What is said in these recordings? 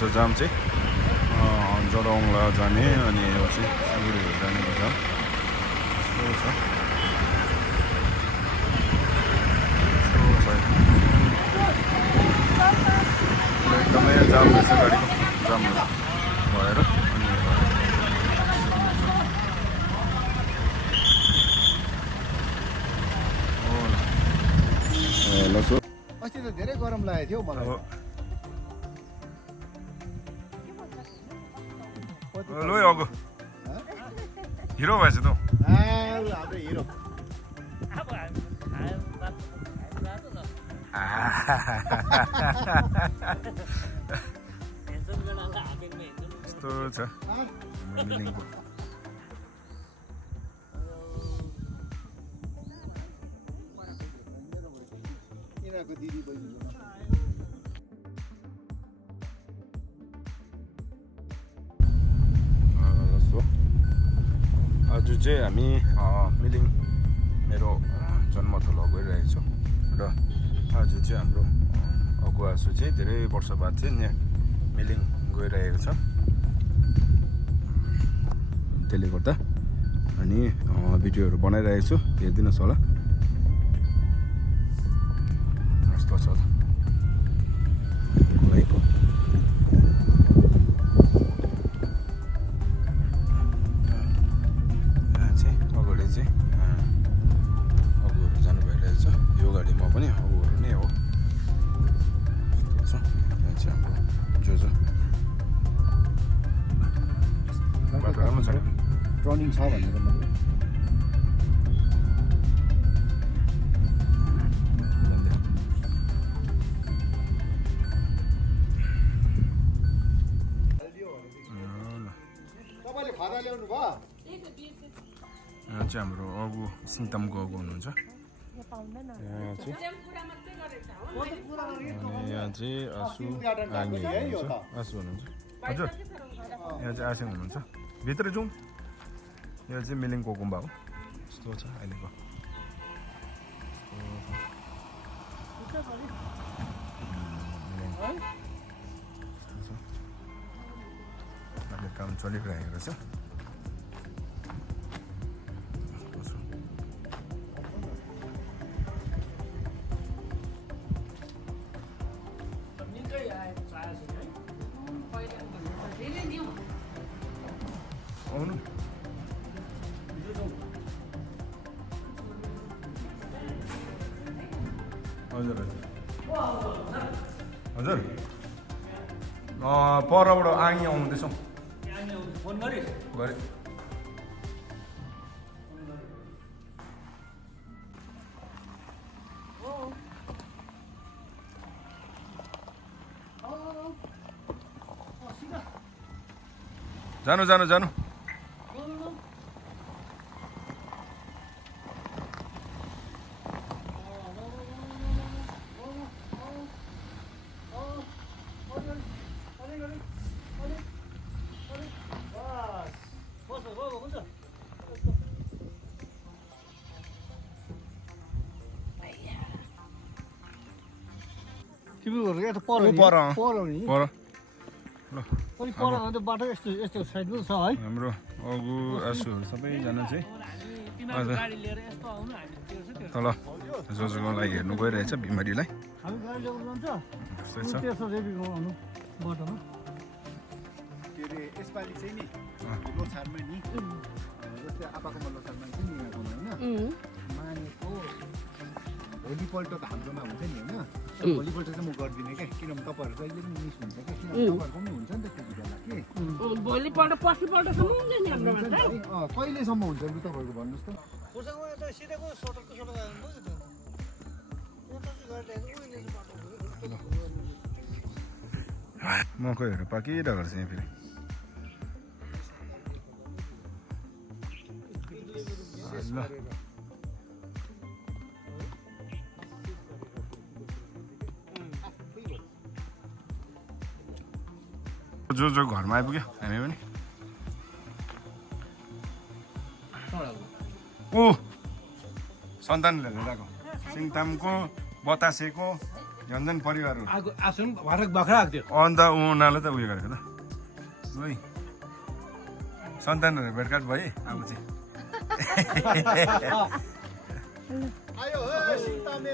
रहेछ जाम चाहिँ जरङला जाने अनि सिलगढीहरू जानेको जाम यस्तो छ एकदमै जाम रहेछ गाडीको जाम भएर अनि अस्ति त धेरै गरम लागेको थियो मलाई लो अगो हिरो भएछ त हाम्रो हिरो यस्तो छ मिलिङको यिनीहरूको दिदी बहिनी आज चाहिँ हामी मिलिङ मेरो जन्मथलो गइरहेको छौँ र आज चाहिँ हाम्रो अगुवासु चाहिँ धेरै वर्ष बाद चाहिँ यहाँ मिलिङ गइरहेको छ त्यसले गर्दा अनि भिडियोहरू बनाइरहेको छु हेरिदिनुहोस् होला कस्तो छ गएको अगाडि चाहिँ अगुवाहरू जानु भइरहेछ यो गाडीमा पनि अगुवाहरू नै हो यहाँ चाहिँ हाम्रो जो बाटो राम्रो छ टर्निङ छ भनेर मैले तपाईँले खदा ल्याउनु भयो यहाँ चाहिँ हाम्रो अगु सिङतामको अगु हुनुहुन्छ यहाँ चाहिँ आसु आङ्गे हुनुहुन्छ आसु हुनुहुन्छ हजुर यहाँ चाहिँ आसिङ हुनुहुन्छ भित्र जाउँ यो चाहिँ मिलिङको गुम्बा हो यस्तो छ अहिलेको अहिले काम चलिरहेको रहेछ आउनु हजुर हजुर परबाट आङी आउँदैछौँ गरेँ जानु जानु जानु तिमीहरु यता पर नि पर ल पनि पर अन्त बाटो यस्तो यस्तो साइडमा छ है हाम्रो अगु आसुहरू सबैजना चाहिँ आज तल जोजोको लागि हेर्नु गइरहेछ बिमारीलाई हामी गाडी ल्याउनु जान्छ त्यस्तै छ त्यसो रेबीको आउनु बाटोमा के रे यसपालि चाहिँ नि लोछारमा नि जस्तै आपाको लोछारमा चाहिँ नि यहाँ होइन मानेको भोलिपल्ट त हाम्रोमा हुन्छ नि होइन भोलिपल्ट चाहिँ म गर्दिनँ क्या किनभने तपाईँहरू कहिले पनि मिस हुन्छ क्या किनभने तपाईँहरूको पनि हुन्छ नि त त्यति बेला के भोलिपल्ट पर्सिपल्टसम्म हुन्छ नि हाम्रोमा कहिलेसम्म हुन्छ नि तपाईँहरूको भन्नुहोस् त मकैहरू पाकिरहेको रहेछ यहाँ फेरि ल जो जो घरमा आइपुग्यो हामी पनि ओ सन्तानले लिएर आएको सिङतामको बतासेको यन्जन परिवार हो आसन भरक बाख्रा आएको थियो अन्त उनीहरूलाई त उयो गरेको त ओइ सन्तानहरू भेटघाट भयो अब चाहिँ आयो हो सिमतामे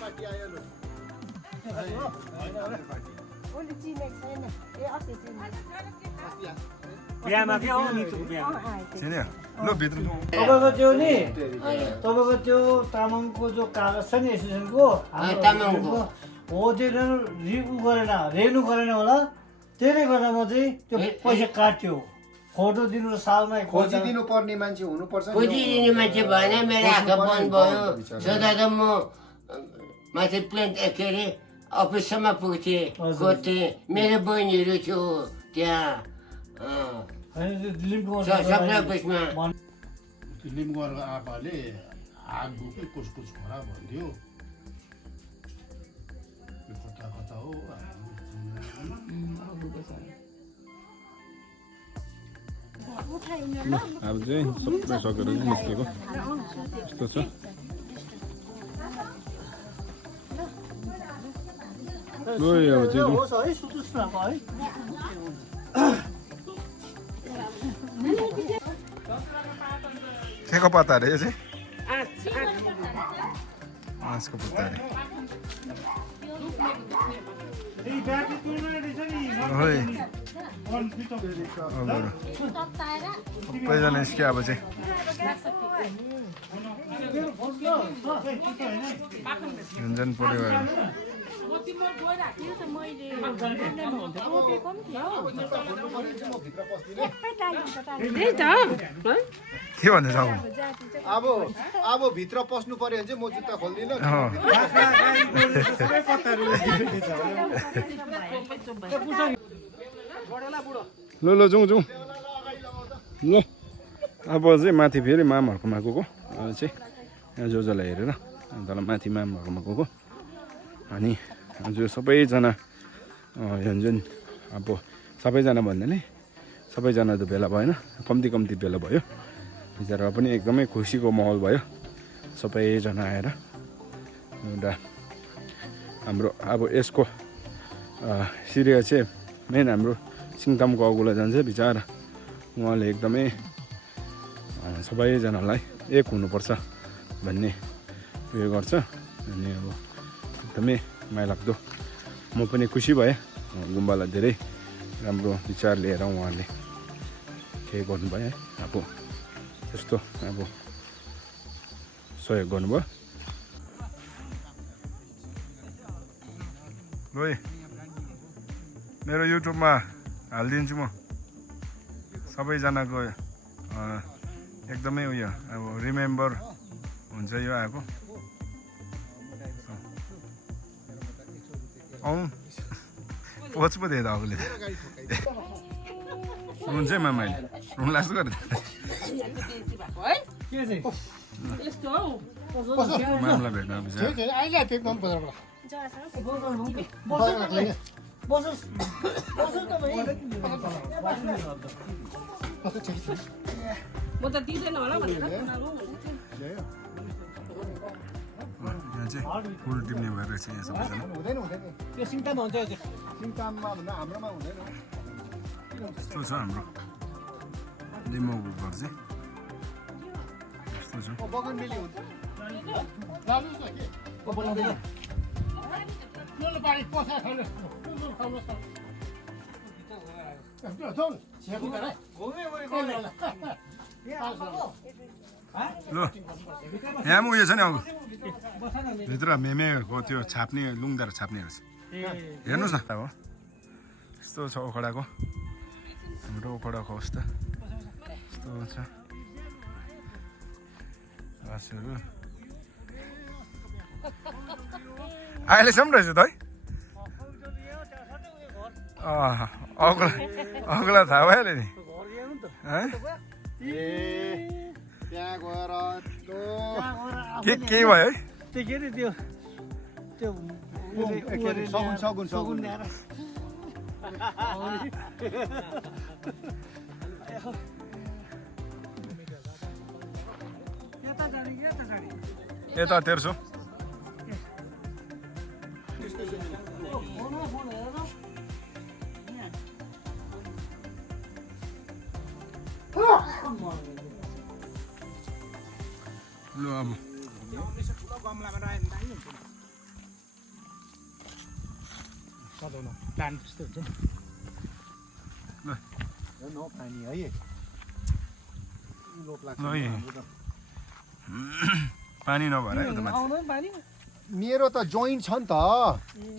पार्टी आयो लु ओले चिनेको छैन ए अस्ति चिने बिहामा के हो नितुको बिहामा चिन्यो ल भित्र जाउँ तपाईँको त्यो नि तपाईँको त्यो तामाङको जो कागज छ नि एसोसिएसनको तामाङको हो त्यो रेनु गरेन होला त्यसले गर्दा म चाहिँ त्यो पैसा काट्यो फोटो दिनु सालमा खोजिदिनु पर्ने मान्छे हुनुपर्छ खोजिदिने मान्छे भएन मेरो आँखा बन्द भयो सदा त म माथि प्लेन के अरे अफिससम्म पुग्थेँ खोज्थेँ मेरो बहिनीहरू थियो त्यहाँ सबलाई अफिसमा लिम्बुवारको आपाले हात बोके कसको छोरा भन्थ्यो कता कता हो अब चाहिँ सबै सकेर निस्केको यस्तो छ अब चाहिँ होस् है सुत्नुस् न है के को पत्ता अरे यो चाहिँ आँसको पत्ता अरे सबैजना निस्क्यो अब चाहिँ यन्जन परिवार के भन्दैछ अब भित्र पस्नु पर्यो भने चाहिँ म जुत्ता खोल्दिनँ ल जाउँ ल अब चाहिँ माथि फेरि मामहरूकोमा गएको चाहिँ यहाँ जोजोलाई हेरेर तल माथि मामहरूकोमा गएको अनि आज सबैजना यन्जन अब सबैजना भन्दा नि सबैजना त भेला भएन कम्ती भेला भयो बिचरा पनि एकदमै खुसीको माहौल भयो सबैजना आएर एउटा हाम्रो अब यसको श्रेय चाहिँ मेन हाम्रो सिङतामको अगुला जान्छ बिचरा उहाँले एकदमै सबैजनालाई एक हुनुपर्छ भन्ने उयो गर्छ अनि अब एकदमै माया लाग्दो म पनि खुसी भएँ गुम्बालाई धेरै राम्रो विचार लिएर उहाँले केही गर्नुभयो है अब त्यस्तो अब सहयोग गर्नुभयो ल मेरो युट्युबमा हालिदिन्छु म सबैजनाको एकदमै उयो अब रिमेम्बर हुन्छ यो आएको पोच पो दिएँ त अघिले रुन्छ है मैले रुन लाग्छ गरेँ मामला भेट्न म त दिँदैन होला भनेर यहाँ चाहिँ फुल टिप्ने भएर रहेछ यहाँ सबैजना हुँदैन त्यो सिङताममा हुन्छ सिङताममा भन्दा हाम्रोमा हुँदैन यस्तो छ हाम्रो लिम्बूको घर चाहिँ यस्तो छ बगनबेली हुन्छ ल यहाँ पनि उयो छ नि अब भित्र मेमेको त्यो छाप्ने लुङदार छाप्ने रहेछ हेर्नुहोस् न अब यस्तो छ ओखडाको हाम्रो ओखडाको अवस्था यस्तो छ घाँसहरू अहिलेसम्म रहेछ त है अग्ला थाहा भइहाल्यो नि है त्यहाँ गएर के भयो है त्यो के अरे त्यो सगुन यता तेर्सो ल अब सजाउन प्लान्ट जस्तो हुन्छ नि ल पानी है लोप लाग्छ ल है। पानी नभएर है त माथि आउँदैन पानी मेरो त जोइन्ट छ नि त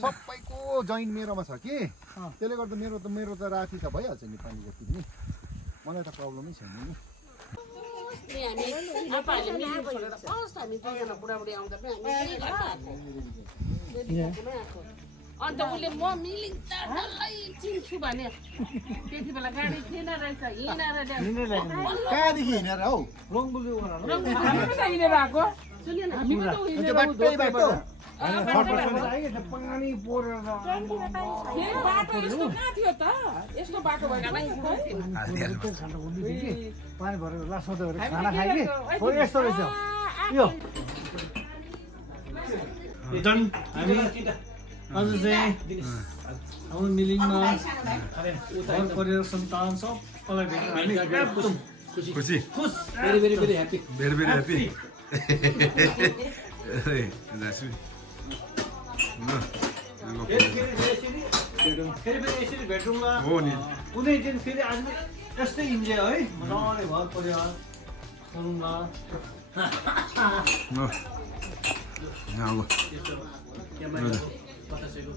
सबैको जोइन्ट मेरोमा छ कि त्यसले गर्दा मेरो त राति त भइहाल्छ नि पानी जति पनि मलाई त प्रब्लमै छैन नि हामी आपाहरूले मिलिङ छोडेर फर्स्ट हामी दुईजना बुढाबुढी आउँदा पनि हामी आएको अन्त उसले म मिलिङ त डल्लै चिन्छु भने त्यति बेला गाडी थिएन रहेछ हिँडेर कहाँदेखि हिँडेर हौ हिँडेर आएको सुन्यो न हामी पनि त त्यो बाटै बाटो पानी परेर बाटो यस्तो कहाँ थियो त यस्तो बाटो भएका पानी भरेर लास्ट खाना खायो कि हो यस्तो रहेछ यो डन हामी आज चाहिँ हाम्रो मिलिङमा घर परिवार सन्तान सबैलाई भेटेर हामी एकदम खुसी खुस very very very happy very very happy फेरि यसरी भेटौँला हो नि कुनै दिन फेरि आज यस्तै इन्जोय है मजाले घर परिवार गरौँला अब बतासेको